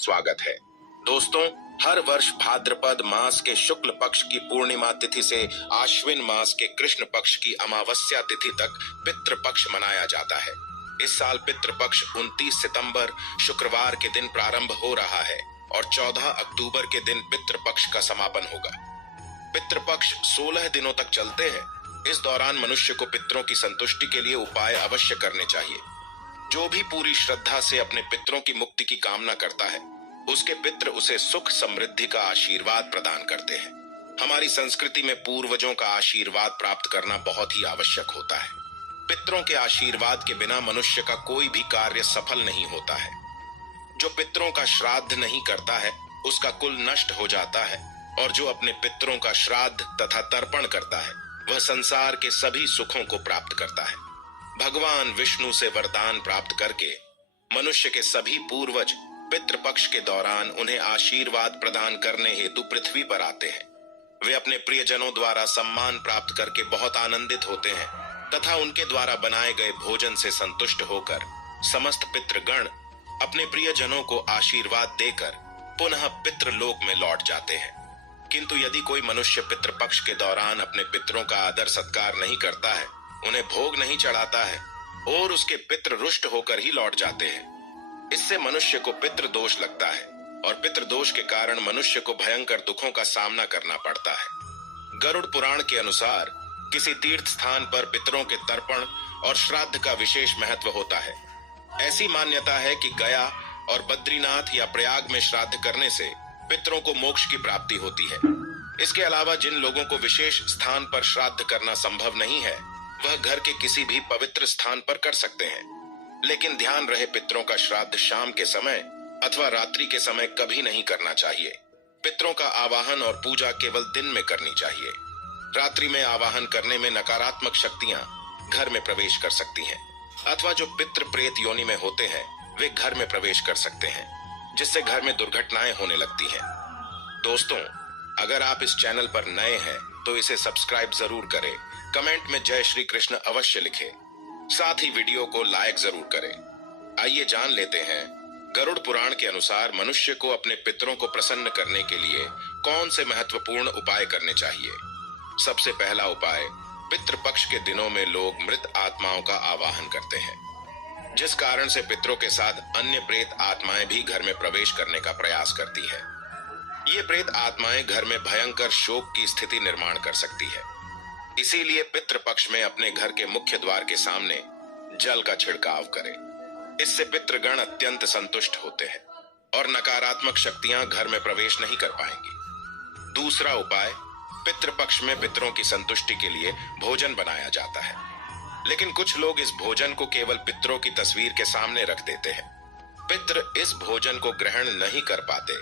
स्वागत है। दोस्तों, हर वर्ष भाद्रपद मास के शुक्ल पक्ष की पूर्णिमा तिथि से आश्विन मास के कृष्ण पक्ष की अमावस्या तिथि तक पितृपक्ष मनाया जाता है। इस साल पितृपक्ष 29 सितंबर शुक्रवार के दिन प्रारंभ हो रहा है और 14 अक्टूबर के दिन पितृपक्ष का समापन होगा। पितृपक्ष 16 दिनों तक चलते हैं। इस दौरान मनुष्य को पितरों की संतुष्टि के लिए उपाय अवश्य करने चाहिए। जो भी पूरी श्रद्धा से अपने पितरों की मुक्ति की कामना करता है, उसके पितृ उसे सुख समृद्धि का आशीर्वाद प्रदान करते हैं। हमारी संस्कृति में पूर्वजों का आशीर्वाद प्राप्त करना बहुत ही आवश्यक होता है। पितरों के आशीर्वाद के बिना मनुष्य का कोई भी कार्य सफल नहीं होता है। जो पितरों का श्राद्ध नहीं करता है, उसका कुल नष्ट हो जाता है, और जो अपने पितरों का श्राद्ध तथा तर्पण करता है, वह संसार के सभी सुखों को प्राप्त करता है। भगवान विष्णु से वरदान प्राप्त करके मनुष्य के सभी पूर्वज पितृपक्ष के दौरान उन्हें आशीर्वाद प्रदान करने हेतु पृथ्वी पर आते हैं। वे अपने प्रियजनों द्वारा सम्मान प्राप्त करके बहुत आनंदित होते हैं तथा उनके द्वारा बनाए गए भोजन से संतुष्ट होकर समस्त पितृगण अपने प्रियजनों को आशीर्वाद देकर पुनः पितृलोक में लौट जाते हैं। किंतु यदि कोई मनुष्य पितृपक्ष के दौरान अपने पितरों का आदर सत्कार नहीं करता है, उन्हें भोग नहीं चढ़ाता है और उसके पितृ रुष्ट होकर ही लौट जाते हैं, इससे मनुष्य को पितृ दोष लगता है और पितृ दोष के कारण मनुष्य को भयंकर दुखों का सामना करना पड़ता है। गरुड़ पुराण के अनुसार किसी तीर्थ स्थान पर पितरों के तर्पण और श्राद्ध का विशेष महत्व होता है। ऐसी मान्यता है कि गया और बद्रीनाथ या प्रयाग में श्राद्ध करने से पितरों को मोक्ष की प्राप्ति होती है। इसके अलावा जिन लोगों को विशेष स्थान पर श्राद्ध करना संभव नहीं है, वह घर के किसी भी पवित्र स्थान पर कर सकते हैं। लेकिन ध्यान रहे, पितरों का श्राद्ध शाम के समय अथवा रात्रि के समय कभी नहीं करना चाहिए। पितरों का आवाहन और पूजा केवल दिन में करनी चाहिए। रात्रि में आवाहन करने में नकारात्मक शक्तियां घर में प्रवेश कर सकती हैं, अथवा जो पितृ प्रेत योनि में होते हैं वे घर में प्रवेश कर सकते हैं, जिससे घर में दुर्घटनाएं होने लगती हैं। दोस्तों, अगर आप इस चैनल पर नए हैं तो इसे सब्सक्राइब जरूर करें, कमेंट में जय श्री कृष्ण अवश्य लिखें, साथ ही वीडियो को लाइक जरूर करें। आइए जान लेते हैं, गरुड़ पुराण के अनुसार मनुष्य को अपने पितरों को प्रसन्न करने के लिए कौन से महत्वपूर्ण उपाय करने चाहिए। सबसे पहला उपाय, पितृपक्ष के दिनों में लोग मृत आत्माओं का आवाहन करते हैं, जिस कारण से पितरों के साथ अन्य प्रेत आत्माएं भी घर में प्रवेश करने का प्रयास करती है। ये प्रेत आत्माएं घर में भयंकर शोक की स्थिति निर्माण कर सकती है। इसीलिए पितृपक्ष में अपने घर के मुख्य द्वार के सामने जल का छिड़काव करें। इससे पितृगण अत्यंत संतुष्ट होते हैं और नकारात्मक शक्तियां घर में प्रवेश नहीं कर पाएंगी। दूसरा उपाय, पितृपक्ष में पितरों की संतुष्टि के लिए भोजन बनाया जाता है, लेकिन कुछ लोग इस भोजन को केवल पितरों की तस्वीर के सामने रख देते हैं। पितृ इस भोजन को ग्रहण नहीं कर पाते,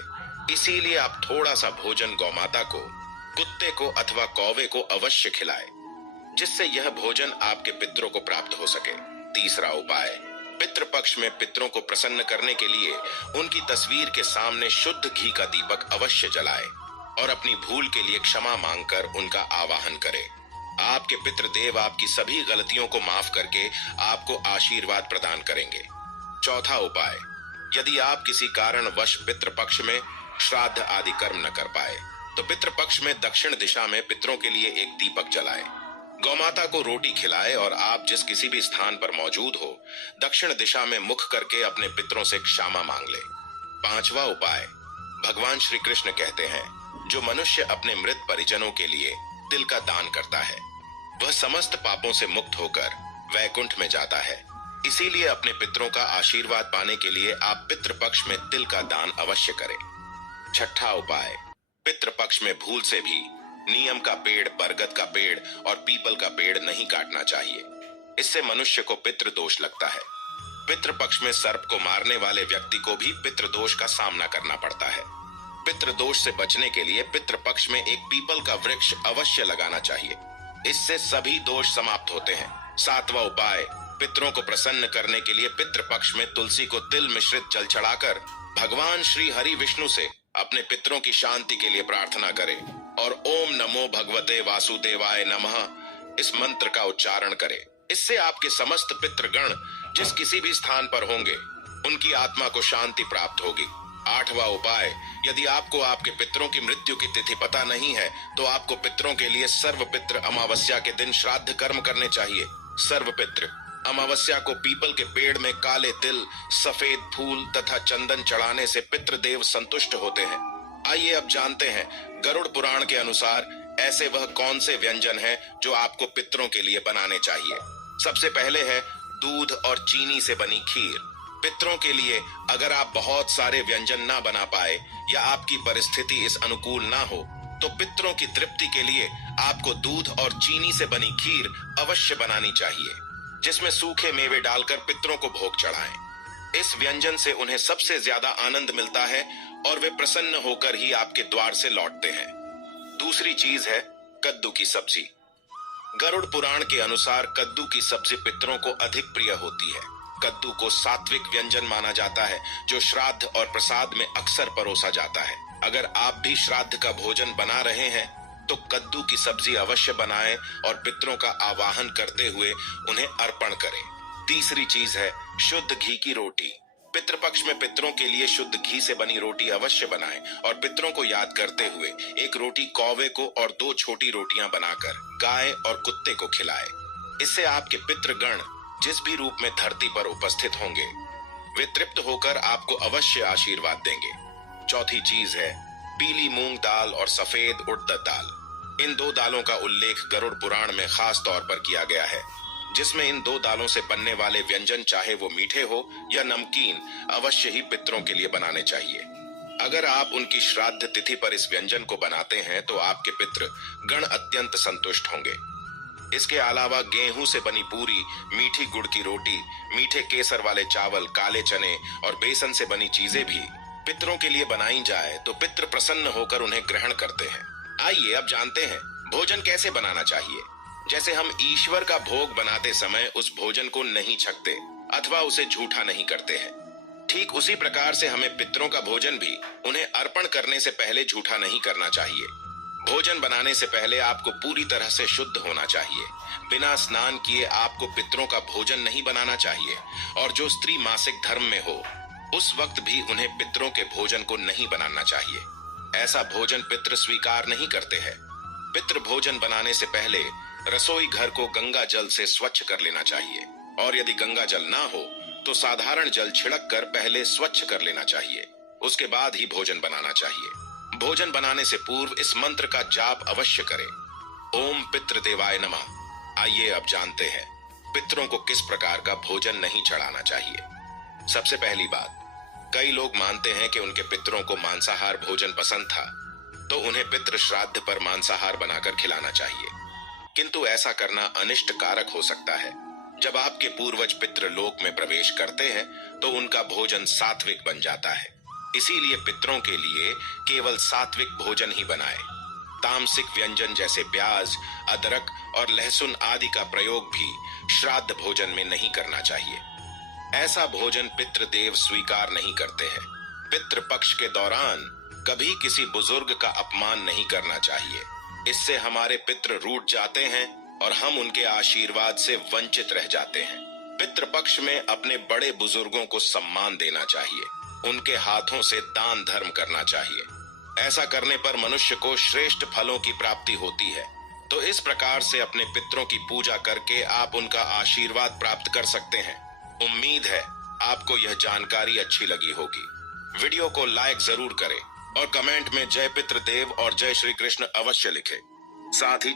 इसीलिए आप थोड़ा सा भोजन गौमाता को, कुत्ते को अथवा कौवे को अवश्य खिलाएं, जिससे यह भोजन आपके पितरों को प्राप्त हो सके। तीसरा उपाय, पितृपक्ष में पितरों को प्रसन्न करने के लिए उनकी तस्वीर के सामने शुद्ध घी का दीपक अवश्य जलाएं और अपनी भूल के लिए क्षमा मांगकर उनका आवाहन करें। आपके पितृदेव आपकी सभी गलतियों को माफ करके आपको आशीर्वाद प्रदान करेंगे। चौथा उपाय, यदि आप किसी कारणवश पितृपक्ष में श्राद्ध आदि कर्म न कर पाए, तो पितृपक्ष में दक्षिण दिशा में पितरों के लिए एक दीपक जलाएं, गौमाता को रोटी खिलाएं और आप जिस किसी भी स्थान पर मौजूद हो, दक्षिण दिशा में मुख करके अपने पितरों से क्षमा मांग ले। पांचवा उपाय, भगवान श्री कृष्ण कहते हैं, जो मनुष्य अपने मृत परिजनों के लिए तिल का दान करता है, वह समस्त पापों से मुक्त होकर वैकुंठ में जाता है। इसीलिए अपने पितरों का आशीर्वाद पाने के लिए आप पितृपक्ष में तिल का दान अवश्य करें। छठा उपाय, पितृपक्ष में भूल से भी नीम का पेड़, बरगद का पेड़ और पीपल का पेड़ नहीं काटना चाहिए। इससे मनुष्य को पितृ दोष लगता है। पितृपक्ष में सर्प को मारने वाले व्यक्ति को भी पितृ दोष का सामना करना पड़ता है। पितृ दोष से बचने के लिए पितृपक्ष में एक पीपल का वृक्ष अवश्य लगाना चाहिए। इससे सभी दोष समाप्त होते हैं। सातवां उपाय, पितरों को प्रसन्न करने के लिए पितृपक्ष में तुलसी को तिल मिश्रित जल चढ़ाकर भगवान श्री हरि विष्णु से अपने पितरों की शांति के लिए प्रार्थना करें और ओम नमो भगवते वासुदेवाय नमः इस मंत्र का उच्चारण करें। इससे आपके समस्त पितृगण जिस किसी भी स्थान पर होंगे, उनकी आत्मा को शांति प्राप्त होगी। 8वां उपाय, यदि आपको आपके पितरों की मृत्यु की तिथि पता नहीं है तो आपको पितरों के लिए सर्वपित्र अमावस्या के दिन श्राद्ध कर्म करने चाहिए। सर्वपित्र अमावस्या को पीपल के पेड़ में काले तिल, सफेद फूल तथा चंदन चढ़ाने से पितृदेव संतुष्ट होते हैं। आइए अब जानते हैं गरुड़ पुराण के अनुसार ऐसे वह कौन से व्यंजन हैं जो आपको पितरों के लिए बनाने चाहिए। सबसे पहले है दूध और चीनी से बनी खीर। पितरों के लिए अगर आप बहुत सारे व्यंजन ना बना पाए या आपकी परिस्थिति इस अनुकूल ना हो तो पितरों की तृप्ति के लिए आपको दूध और चीनी से बनी खीर अवश्य बनानी चाहिए, जिसमें सूखे मेवे डालकर पितरों को भोग चढ़ाएं। इस व्यंजन से उन्हें सबसे ज्यादा आनंद मिलता है और वे प्रसन्न होकर ही आपके द्वार से लौटते हैं। दूसरी चीज है कद्दू की सब्जी। गरुड़ पुराण के अनुसार कद्दू की सब्जी पितरों को अधिक प्रिय होती है। कद्दू को सात्विक व्यंजन माना जाता है जो श्राद्ध और प्रसाद में अक्सर परोसा जाता है। अगर आप भी श्राद्ध का भोजन बना रहे हैं तो कद्दू की सब्जी अवश्य बनाएं और पितरों का आवाहन करते हुए उन्हें अर्पण करें। तीसरी चीज है शुद्ध घी की रोटी। पितृपक्ष में पितरों के लिए शुद्ध घी से बनी रोटी अवश्य बनाएं और पितरों को याद करते हुए एक रोटी कौवे को और 2 छोटी रोटियां बनाकर गाय और कुत्ते को खिलाएं। इससे आपके पितृगण जिस भी रूप में धरती पर उपस्थित होंगे वे तृप्त होकर आपको अवश्य आशीर्वाद देंगे। चौथी चीज है पीली मूंग दाल और सफेद उड़द दाल। इन 2 दालों का उल्लेख गरुड़ पुराण में खास तौर पर किया गया है, जिसमें इन 2 दालों से बनने वाले व्यंजन चाहे वो मीठे हो या नमकीन अवश्य ही पितरों के लिए बनाने चाहिए। अगर आप उनकी श्राद्ध तिथि पर इस व्यंजन को बनाते हैं तो आपके पितृ गण अत्यंत संतुष्ट होंगे। इसके अलावा गेहूं से बनी पूरी, मीठी गुड़ की रोटी, मीठे केसर वाले चावल, काले चने और बेसन से बनी चीजें भी पितरों के लिए बनाई जाए तो पितृ प्रसन्न होकर उन्हें ग्रहण करते हैं। आइए अब जानते हैं भोजन कैसे बनाना चाहिए। जैसे हम ईश्वर का भोग बनाते समय उस भोजन को नहीं छकते अथवा उसे झूठा नहीं करते हैं, ठीक उसी प्रकार से हमें पितरों का भोजन भी उन्हें अर्पण करने से पहले झूठा नहीं करना चाहिए। भोजन बनाने से पहले आपको पूरी तरह से शुद्ध होना चाहिए। बिना स्नान किए आपको पितरों का भोजन नहीं बनाना चाहिए और जो स्त्री मासिक धर्म में हो उस वक्त भी उन्हें पितरों के भोजन को नहीं बनाना चाहिए। ऐसा भोजन पितृ स्वीकार नहीं करते हैं। पितृ भोजन बनाने से पहले रसोई घर को गंगा जल से स्वच्छ कर लेना चाहिए और यदि गंगा जल ना हो तो साधारण जल छिड़क कर पहले स्वच्छ कर लेना चाहिए। उसके बाद ही भोजन बनाना चाहिए। भोजन बनाने से पूर्व इस मंत्र का जाप अवश्य करें, ओम पितृ देवाय नमः। आइए अब जानते हैं पितरों को किस प्रकार का भोजन नहीं चढ़ाना चाहिए। सबसे पहली बात, कई लोग मानते हैं कि उनके पितरों को मांसाहार भोजन पसंद था तो उन्हें पितृ श्राद्ध पर मांसाहार बनाकर खिलाना चाहिए, किंतु ऐसा करना अनिष्ट कारक हो सकता है। जब आपके पूर्वज पितृ लोक में प्रवेश करते हैं तो उनका भोजन सात्विक बन जाता है। इसीलिए पितरों के लिए केवल सात्विक भोजन ही बनाएं। तामसिक व्यंजन जैसे प्याज, अदरक और लहसुन आदि का प्रयोग भी श्राद्ध भोजन में नहीं करना चाहिए। ऐसा भोजन पितृदेव स्वीकार नहीं करते हैं। पितृ पक्ष के दौरान कभी किसी बुजुर्ग का अपमान नहीं करना चाहिए। इससे हमारे पितृ रूठ जाते हैं और हम उनके आशीर्वाद से वंचित रह जाते हैं। पितृ पक्ष में अपने बड़े बुजुर्गों को सम्मान देना चाहिए, उनके हाथों से दान धर्म करना चाहिए। ऐसा करने पर मनुष्य को श्रेष्ठ फलों की प्राप्ति होती है। तो इस प्रकार से अपने पितरों की पूजा करके आप उनका आशीर्वाद प्राप्त कर सकते हैं। उम्मीद है आपको यह जानकारी अच्छी लगी होगी। वीडियो को लाइक जरूर करें और कमेंट में जय पितृदेव और जय श्री कृष्ण अवश्य लिखें। साथ ही